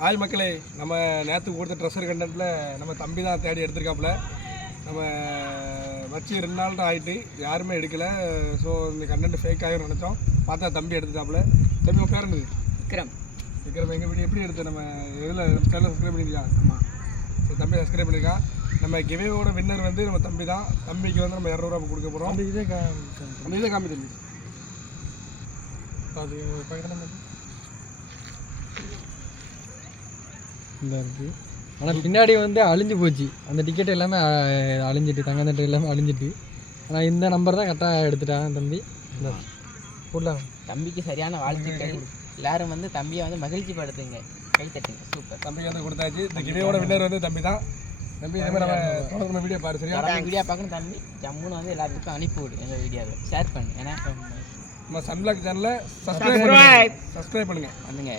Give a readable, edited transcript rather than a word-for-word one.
Hi மக்களே, நம்ம நேற்று கொடுத்த ட்ரெஸ்ஸர் கண்டென்ட்டில் நம்ம தம்பி தான் தேடி எடுத்திருக்காப்புல. நம்ம வச்சு 2 நாள் ஆகிட்டு யாருமே எடுக்கலை. ஸோ இந்த கண்டென்ட் ஃபேக் ஆகிரும் நினச்சோம். பார்த்தா தம்பி எடுத்துட்டாப்புல. தம்பி உங்கள் பேர் என்னது? விக்ரம். விக்ரம் எங்கள் வீடியோ எப்படி எடுத்து நம்ம இதில் சேனல் சப்ஸ்கிரைப் பண்ணிக்கலாம். ஆமாம், ஸோ தம்பி சப்ஸ்கிரைப் பண்ணியிருக்கான். நம்ம கிவேவோட வின்னர் வந்து நம்ம தம்பி தான். தம்பிக்கு வந்து நம்ம 200 ரூபா கொடுக்க போகிறோம். அந்த இதே காமி தம்பி அது பக்கத்தில் இந்த இருக்குது. ஆனால் பின்னாடி வந்து அழிஞ்சு போச்சு. அந்த டிக்கெட் எல்லாமே அழிஞ்சிட்டு, தங்கத்தட்டு எல்லாமே அழிஞ்சிட்டு. ஆனால் இந்த நம்பர் தான் கரெக்டாக எடுத்துட்டான் தம்பி. இந்த போடலாம். தம்பிக்கு சரியான வாழ்த்துக்கள். எல்லாரும் வந்து தம்பியை வந்து மகிழ்ச்சி படுத்துங்க, கை தட்டுங்க. சூப்பர். தம்பிக்கு வந்து கொடுத்தாச்சு. இந்த கிவேவோட வின்னர் வந்து தம்பி தான். தம்பி இதே மாதிரி நம்ம தொடர்ந்து வீடியோ பாரு. சரியா? வீடியோ பார்க்கணும் தம்பி. ஜம்முன்னு வந்து எல்லாத்துக்கும் அனுப்பி விடு. எங்கள் வீடியோவை ஷேர் பண்ணு. ஏன்னா நம்ம சன்பிளாக் சேனலை சப்ஸ்கிரைப் பண்ணுங்க. பண்ணுங்க.